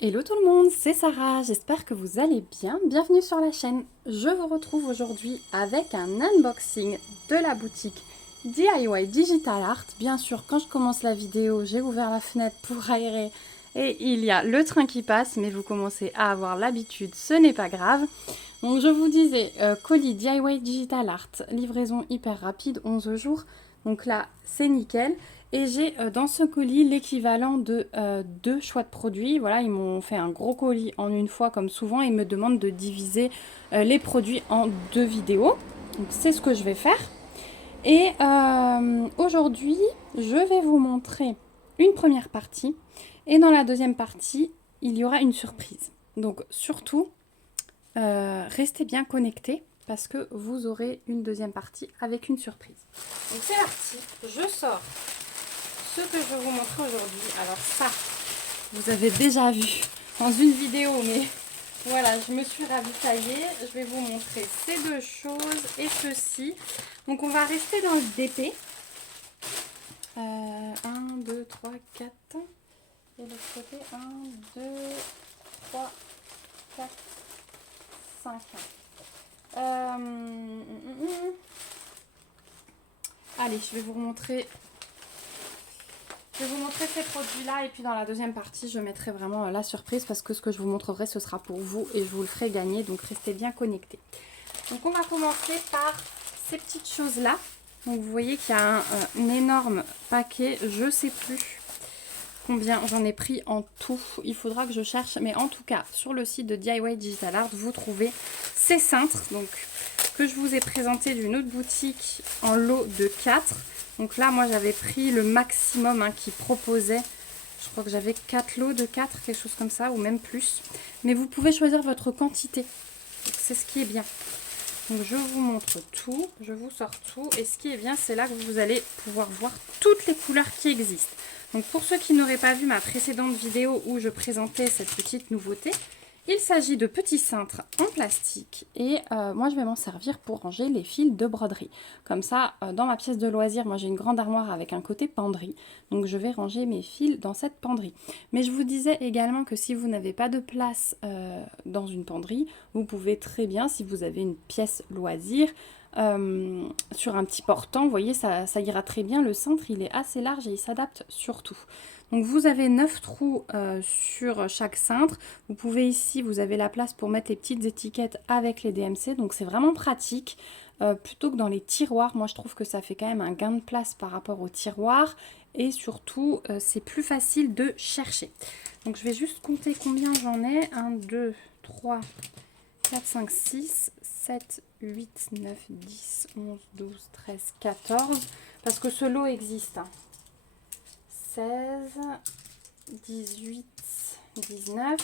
Hello tout le monde, c'est Sarah, j'espère que vous allez bien. Bienvenue sur la chaîne. Je vous retrouve aujourd'hui avec un unboxing de la boutique DIY Digital Art. Bien sûr, quand je commence la vidéo, j'ai ouvert la fenêtre pour aérer et il y a le train qui passe, mais vous commencez à avoir l'habitude, ce n'est pas grave. Donc je vous disais, colis DIY Digital Art, livraison hyper rapide, 11 jours. Donc là, c'est nickel. Et j'ai dans ce colis l'équivalent de deux choix de produits. Voilà, ils m'ont fait un gros colis en une fois comme souvent. Ils me demandent de diviser les produits en deux vidéos. Donc c'est ce que je vais faire. Et aujourd'hui, je vais vous montrer une première partie. Et dans la deuxième partie, il y aura une surprise. Donc surtout, restez bien connectés parce que vous aurez une deuxième partie avec une surprise. Donc c'est parti, je sors ce que je vais vous montrer aujourd'hui. Alors ça, vous avez déjà vu dans une vidéo, mais voilà, je me suis ravitaillée. Je vais vous montrer ces deux choses et ceci. Donc on va rester dans le DP. 1, 2, 3, 4. Et de l'autre côté, 1, 2, 3, 4, 5. Allez, je vais vous montrer ces produits-là et puis dans la deuxième partie, je mettrai vraiment la surprise parce que ce que je vous montrerai, ce sera pour vous et je vous le ferai gagner. Donc, restez bien connectés. Donc, on va commencer par ces petites choses-là. Donc, vous voyez qu'il y a un énorme paquet. Je ne sais plus combien j'en ai pris en tout. Il faudra que je cherche. Mais en tout cas, sur le site de DIY Digital Art, vous trouvez ces cintres. Donc, que je vous ai présenté d'une autre boutique en lot de 4. Donc là, moi, j'avais pris le maximum qui proposait. Je crois que j'avais 4 lots de 4, quelque chose comme ça, ou même plus. Mais vous pouvez choisir votre quantité. C'est ce qui est bien. Donc je vous montre tout, je vous sors tout. Et ce qui est bien, c'est là que vous allez pouvoir voir toutes les couleurs qui existent. Donc pour ceux qui n'auraient pas vu ma précédente vidéo où je présentais cette petite nouveauté, il s'agit de petits cintres en plastique et moi je vais m'en servir pour ranger les fils de broderie. Comme ça, dans ma pièce de loisir, moi j'ai une grande armoire avec un côté penderie, donc je vais ranger mes fils dans cette penderie. Mais je vous disais également que si vous n'avez pas de place dans une penderie, vous pouvez très bien, si vous avez une pièce loisir, sur un petit portant, vous voyez, ça ira très bien. Le cintre, il est assez large et il s'adapte surtout. Donc vous avez 9 trous sur chaque cintre. Vous pouvez ici, vous avez la place pour mettre les petites étiquettes avec les DMC. Donc c'est vraiment pratique. Plutôt que dans les tiroirs, moi je trouve que ça fait quand même un gain de place par rapport aux tiroirs. Et surtout, c'est plus facile de chercher. Donc je vais juste compter combien j'en ai. 1, 2, 3, 4, 5, 6, 7, 8, 9, 10, 11, 12, 13, 14. Parce que ce lot existe. 16, 18, 19,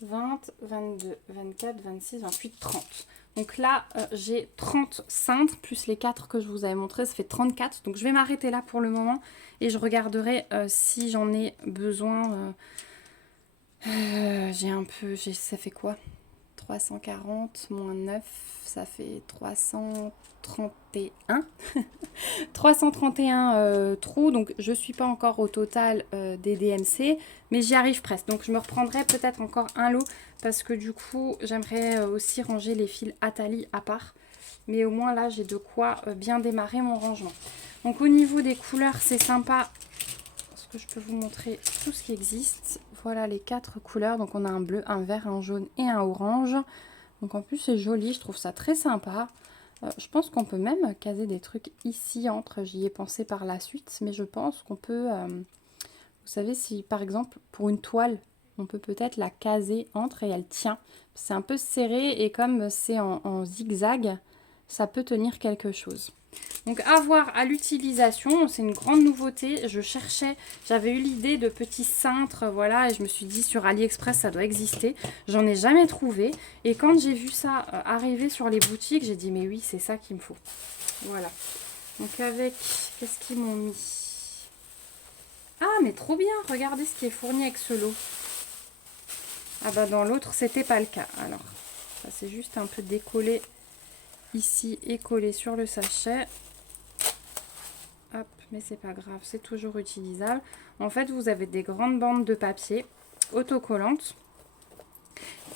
20, 22, 24, 26, 28, 30. Donc là, j'ai 30 cintres, plus les 4 que je vous avais montré, ça fait 34. Donc je vais m'arrêter là pour le moment et je regarderai si j'en ai besoin. Ça fait quoi? 340 moins 9, ça fait 331. 331 trous, donc je ne suis pas encore au total des DMC, mais j'y arrive presque. Donc je me reprendrai peut-être encore un lot, parce que du coup, j'aimerais aussi ranger les fils Atali à part. Mais au moins là, j'ai de quoi bien démarrer mon rangement. Donc au niveau des couleurs, c'est sympa, parce que je peux vous montrer tout ce qui existe. Voilà les 4 couleurs, donc on a un bleu, un vert, un jaune et un orange. Donc en plus c'est joli, je trouve ça très sympa. Je pense qu'on peut même caser des trucs ici entre, j'y ai pensé par la suite, mais je pense qu'on peut, vous savez, si par exemple pour une toile, on peut peut-être la caser entre et elle tient. C'est un peu serré et comme c'est en zigzag, ça peut tenir quelque chose. Donc à voir à l'utilisation, c'est une grande nouveauté. Je cherchais, j'avais eu l'idée de petits cintres, voilà, et je me suis dit sur AliExpress ça doit exister. J'en ai jamais trouvé. Et quand j'ai vu ça arriver sur les boutiques, j'ai dit mais oui, c'est ça qu'il me faut. Voilà. Donc avec, qu'est-ce qu'ils m'ont mis? Ah mais trop bien, regardez ce qui est fourni avec ce lot. Ah bah dans l'autre c'était pas le cas. Alors, ça c'est juste un peu décollé ici et collé sur le sachet. Hop, mais c'est pas grave, c'est toujours utilisable. En fait, vous avez des grandes bandes de papier autocollantes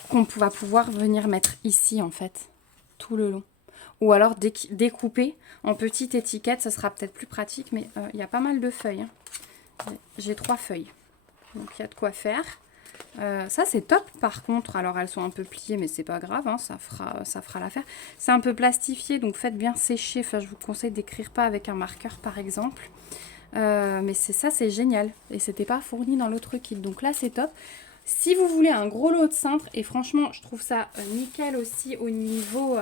qu'on va pouvoir venir mettre ici, en fait, tout le long. Ou alors découper en petites étiquettes, ça sera peut-être plus pratique, mais il y a pas mal de feuilles. Hein. J'ai 3 feuilles, donc il y a de quoi faire. Ça c'est top par contre, alors elles sont un peu pliées mais c'est pas grave, hein, ça fera l'affaire. C'est un peu plastifié donc faites bien sécher, enfin je vous conseille d'écrire pas avec un marqueur par exemple. Mais c'est génial et c'était pas fourni dans l'autre kit donc là c'est top. Si vous voulez un gros lot de cintres, et franchement je trouve ça nickel aussi au niveau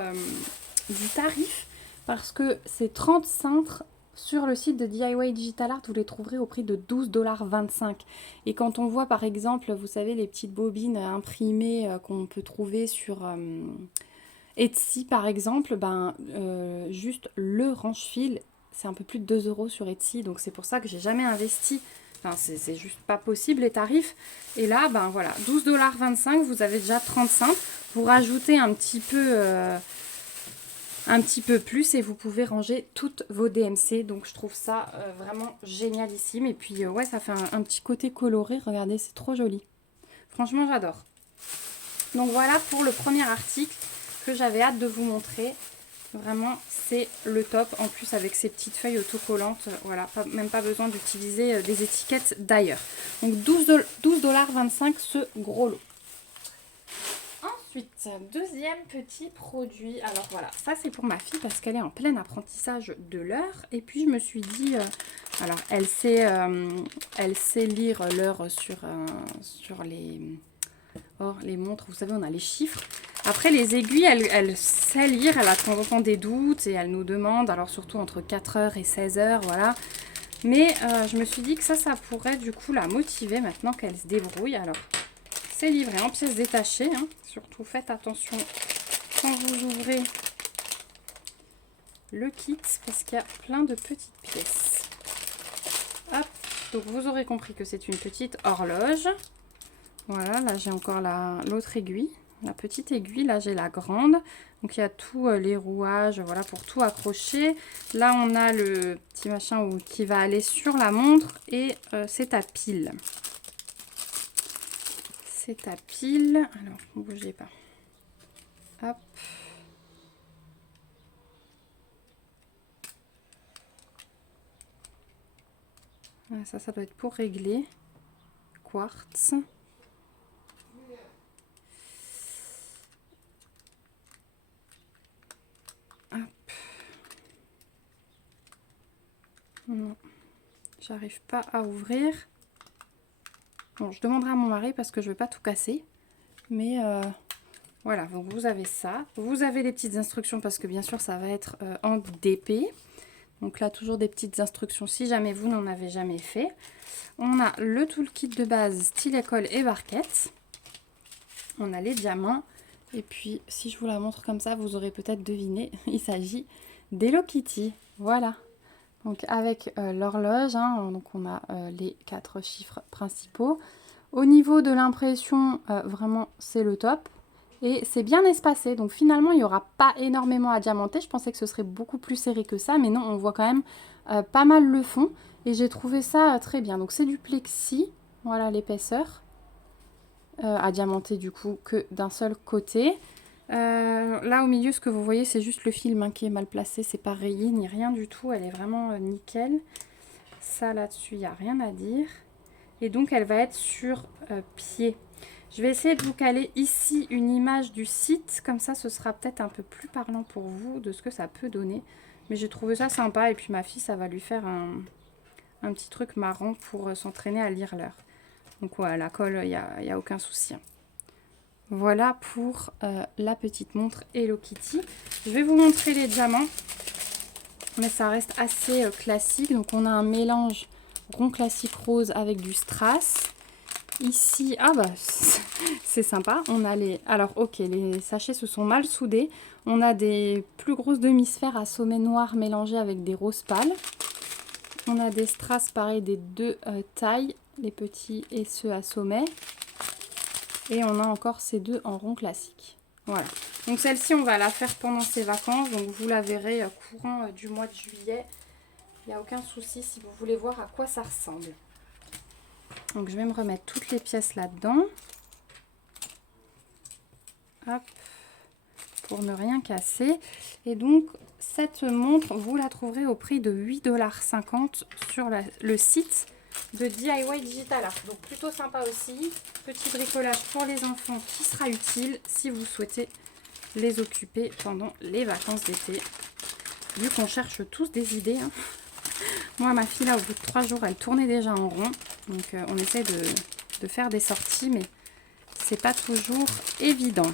du tarif parce que c'est 30 cintres. Sur le site de DIY Digital Art, vous les trouverez au prix de 12,25 $. Et quand on voit par exemple, vous savez, les petites bobines imprimées qu'on peut trouver sur Etsy par exemple, juste le range-fil, c'est un peu plus de 2 € sur Etsy. Donc c'est pour ça que j'ai jamais investi. Enfin, c'est juste pas possible les tarifs. Et là, voilà, 12,25 $, vous avez déjà 35. Vous rajoutez un petit peu plus et vous pouvez ranger toutes vos DMC. Donc je trouve ça vraiment génialissime. Et puis ouais, ça fait un petit côté coloré. Regardez, c'est trop joli. Franchement, j'adore. Donc voilà pour le premier article que j'avais hâte de vous montrer. Vraiment, c'est le top. En plus, avec ces petites feuilles autocollantes, voilà, même pas besoin d'utiliser des étiquettes d'ailleurs. Donc 12,25 $ ce gros lot. Ensuite, deuxième petit produit. Alors voilà, ça c'est pour ma fille parce qu'elle est en plein apprentissage de l'heure. Et puis je me suis dit, alors elle sait lire l'heure sur les montres. Vous savez, on a les chiffres. Après les aiguilles, elle sait lire. Elle a de temps en temps des doutes et elle nous demande, alors surtout entre 4h et 16h, voilà. Mais je me suis dit que ça pourrait du coup la motiver maintenant qu'elle se débrouille. Alors, c'est livré en pièces détachées, hein. Surtout faites attention quand vous ouvrez le kit parce qu'il y a plein de petites pièces. Hop, donc vous aurez compris que c'est une petite horloge. Voilà, là j'ai encore l'autre aiguille, la petite aiguille, là j'ai la grande. Donc il y a tous les rouages, voilà, pour tout accrocher. Là on a le petit machin qui va aller sur la montre et c'est à pile. C'est à pile. Alors, ne bougez pas. Hop. Voilà, ça doit être pour régler. Quartz. Hop. Non, j'arrive pas à ouvrir. Bon, je demanderai à mon mari parce que je veux pas tout casser. Mais voilà, donc vous avez ça. Vous avez les petites instructions parce que bien sûr ça va être en DP. Donc là, toujours des petites instructions si jamais vous n'en avez jamais fait. On a le toolkit de base, stylet, colle et barquette. On a les diamants. Et puis, si je vous la montre comme ça, vous aurez peut-être deviné, il s'agit d'Hello Kitty. Voilà. Donc avec l'horloge, hein, donc on a les 4 chiffres principaux. Au niveau de l'impression, vraiment c'est le top. Et c'est bien espacé, donc finalement il n'y aura pas énormément à diamanter. Je pensais que ce serait beaucoup plus serré que ça, mais non, on voit quand même pas mal le fond. Et j'ai trouvé ça très bien. Donc c'est du plexi, voilà l'épaisseur. À diamanter du coup que d'un seul côté. Là au milieu, ce que vous voyez, c'est juste le film hein, qui est mal placé. C'est pas rayé ni rien du tout. Elle est vraiment nickel. Ça là-dessus, il n'y a rien à dire. Et donc elle va être sur pied. Je vais essayer de vous caler ici une image du site. Comme ça, ce sera peut-être un peu plus parlant pour vous de ce que ça peut donner. Mais j'ai trouvé ça sympa. Et puis ma fille, ça va lui faire un petit truc marrant pour s'entraîner à lire l'heure. Donc ouais, la colle, il n'y a aucun souci. Voilà pour la petite montre Hello Kitty. Je vais vous montrer les diamants. Mais ça reste assez classique. Donc on a un mélange rond classique rose avec du strass. Ici, ah bah c'est sympa. On a les... Alors ok, les sachets se sont mal soudés. On a des plus grosses demi-sphères à sommet noir mélangées avec des roses pâles. On a des strass pareil des deux tailles, les petits et ceux à sommet. Et on a encore ces deux en rond classique. Voilà. Donc celle-ci, on va la faire pendant ses vacances. Donc vous la verrez courant du mois de juillet. Il n'y a aucun souci si vous voulez voir à quoi ça ressemble. Donc je vais me remettre toutes les pièces là-dedans. Hop. Pour ne rien casser. Et donc cette montre, vous la trouverez au prix de 8,50 $ sur le site de DIY Digital Art. Donc plutôt sympa aussi. Petit bricolage pour les enfants qui sera utile si vous souhaitez les occuper pendant les vacances d'été. Vu qu'on cherche tous des idées. Hein. Moi, ma fille, là, au bout de 3 jours, elle tournait déjà en rond. Donc on essaie de faire des sorties, mais c'est pas toujours évident.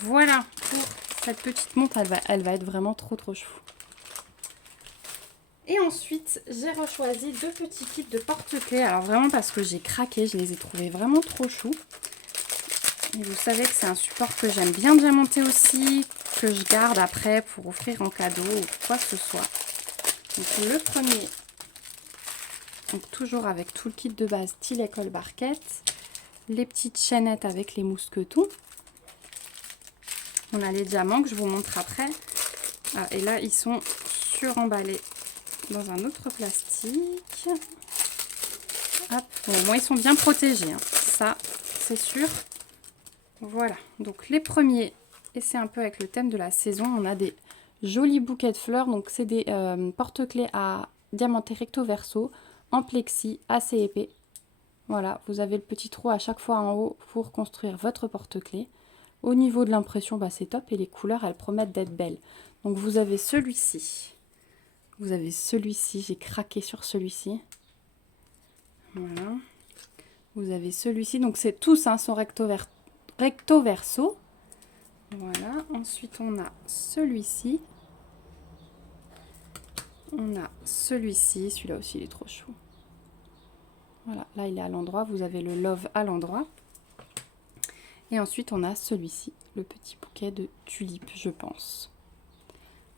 Voilà pour cette petite montre, elle va être vraiment trop chou. Et ensuite, j'ai rechoisi 2 petits kits de porte-clés. Alors vraiment parce que j'ai craqué, je les ai trouvés vraiment trop choux. Et vous savez que c'est un support que j'aime bien diamanter aussi, que je garde après pour offrir en cadeau ou quoi que ce soit. Donc le premier, donc toujours avec tout le kit de base style école barquette, les petites chaînettes avec les mousquetons. On a les diamants que je vous montre après. Ah, et là, ils sont suremballés dans un autre plastique. Hop. Bon, au moins, ils sont bien protégés. Hein. Ça, c'est sûr. Voilà. Donc, les premiers, et c'est un peu avec le thème de la saison, on a des jolis bouquets de fleurs. Donc, c'est des porte-clés à diamanter recto verso, en plexi, assez épais. Voilà. Vous avez le petit trou à chaque fois en haut pour construire votre porte-clés. Au niveau de l'impression, bah, c'est top et les couleurs, elles promettent d'être belles. Donc vous avez celui-ci. Vous avez celui-ci, j'ai craqué sur celui-ci. Voilà. Vous avez celui-ci, donc c'est tous hein, sont recto verso. Voilà. Ensuite, on a celui-ci. On a celui-ci. Celui-là aussi, il est trop chou. Voilà, là, il est à l'endroit. Vous avez le love à l'endroit. Et ensuite, on a celui-ci, le petit bouquet de tulipes, je pense.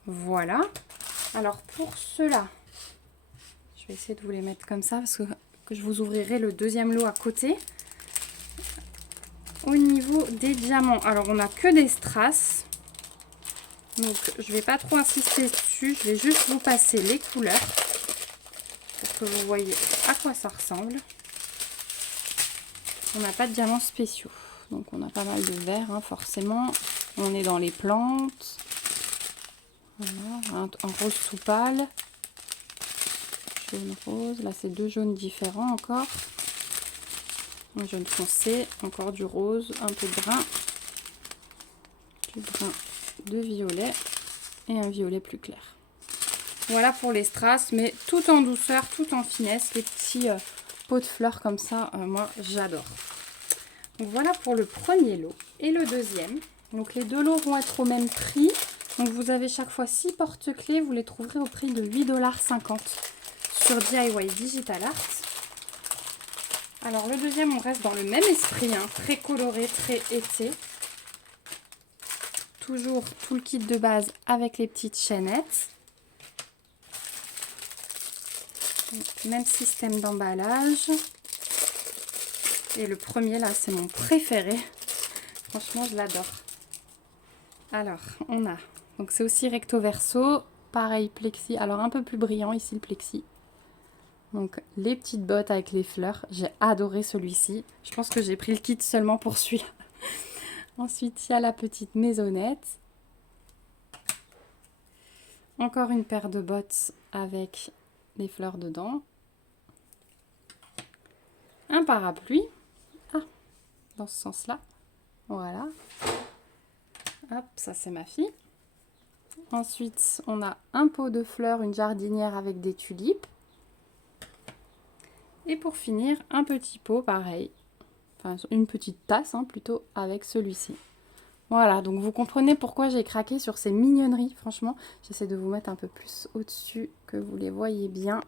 Voilà. Alors, pour ceux-là, je vais essayer de vous les mettre comme ça, parce que je vous ouvrirai le deuxième lot à côté. Au niveau des diamants, alors, on n'a que des strass. Donc, je ne vais pas trop insister dessus. Je vais juste vous passer les couleurs, pour que vous voyez à quoi ça ressemble. On n'a pas de diamants spéciaux. Donc on a pas mal de vert, hein, forcément. On est dans les plantes. Voilà, un rose sous pâle. Jaune rose. Là c'est 2 jaunes différents encore. Un jaune foncé, encore du rose, un peu de brun. Du brun de violet. Et un violet plus clair. Voilà pour les strass, mais tout en douceur, tout en finesse. Les petits pots de fleurs comme ça, moi j'adore. Donc voilà pour le premier lot et le deuxième. Donc les 2 lots vont être au même prix. Donc vous avez chaque fois 6 porte-clés. Vous les trouverez au prix de 8,50 $ sur DIY Digital Art. Alors le deuxième, on reste dans le même esprit, hein, très coloré, très été. Toujours tout le kit de base avec les petites chaînettes. Donc, même système d'emballage. Et le premier là, c'est mon préféré. Franchement, je l'adore. Alors, on a, donc c'est aussi recto verso, pareil plexi, alors un peu plus brillant ici le plexi. Donc les petites bottes avec les fleurs, j'ai adoré celui-ci. Je pense que j'ai pris le kit seulement pour celui-là. Ensuite, il y a la petite maisonnette. Encore une paire de bottes avec les fleurs dedans. Un parapluie. Ah, dans ce sens-là. Voilà. Hop, ça c'est ma fille. Ensuite, on a un pot de fleurs, une jardinière avec des tulipes. Et pour finir, un petit pot, pareil. Enfin, une petite tasse, hein, plutôt, avec celui-ci. Voilà, donc vous comprenez pourquoi j'ai craqué sur ces mignonneries. Franchement, j'essaie de vous mettre un peu plus au-dessus, que vous les voyez bien.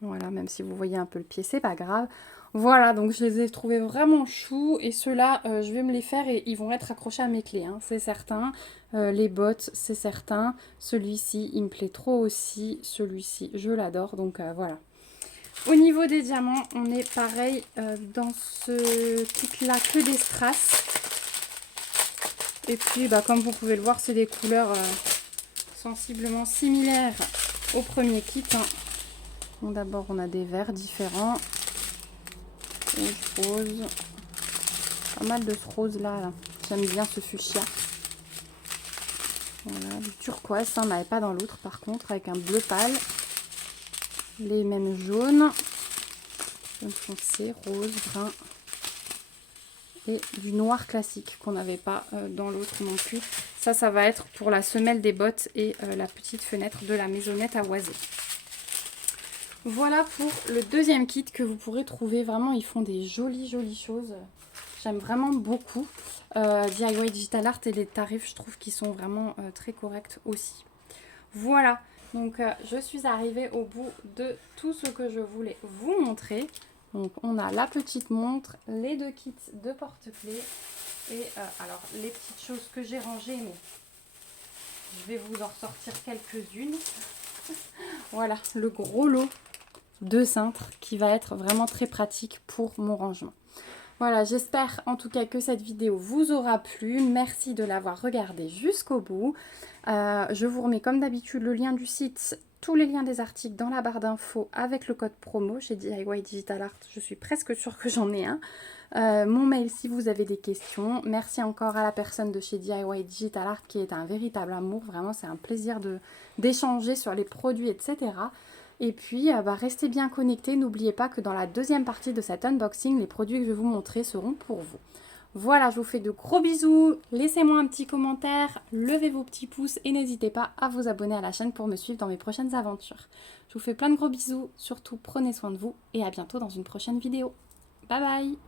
Voilà, même si vous voyez un peu le pied, c'est pas grave. Voilà, donc je les ai trouvés vraiment choux. Et ceux-là, je vais me les faire et ils vont être accrochés à mes clés, hein, c'est certain. Les bottes, c'est certain. Celui-ci, il me plaît trop aussi. Celui-ci, je l'adore. Donc voilà. Au niveau des diamants, on est pareil dans ce kit-là que des strass. Et puis, bah, comme vous pouvez le voir, c'est des couleurs sensiblement similaires au premier kit. Hein. Bon, d'abord, on a des verts différents. Rouge, rose. Pas mal de ce rose là. J'aime bien ce fuchsia. Voilà, du turquoise. Ça, on n'avait pas dans l'autre par contre, avec un bleu pâle. Les mêmes jaunes. Jaune foncé, rose, brun. Et du noir classique qu'on n'avait pas dans l'autre non plus. Ça va être pour la semelle des bottes et la petite fenêtre de la maisonnette à oiser. Voilà pour le deuxième kit que vous pourrez trouver. Vraiment, ils font des jolies choses. J'aime vraiment beaucoup. DIY Digital Art et les tarifs, je trouve qu'ils sont vraiment très corrects aussi. Voilà, donc je suis arrivée au bout de tout ce que je voulais vous montrer. Donc on a la petite montre, les 2 kits de porte-clés et alors les petites choses que j'ai rangées, mais je vais vous en ressortir quelques-unes. Voilà, le gros lot de cintres qui va être vraiment très pratique pour mon rangement. Voilà, j'espère en tout cas que cette vidéo vous aura plu. Merci de l'avoir regardée jusqu'au bout. Je vous remets comme d'habitude le lien du site, tous les liens des articles dans la barre d'infos avec le code promo chez DIY Digital Art. Je suis presque sûre que j'en ai un. Mon mail si vous avez des questions. Merci encore à la personne de chez DIY Digital Art qui est un véritable amour. Vraiment, c'est un plaisir d'échanger sur les produits, etc. Et puis, restez bien connectés. N'oubliez pas que dans la deuxième partie de cet unboxing, les produits que je vais vous montrer seront pour vous. Voilà, je vous fais de gros bisous. Laissez-moi un petit commentaire, levez vos petits pouces et n'hésitez pas à vous abonner à la chaîne pour me suivre dans mes prochaines aventures. Je vous fais plein de gros bisous. Surtout, prenez soin de vous et à bientôt dans une prochaine vidéo. Bye bye!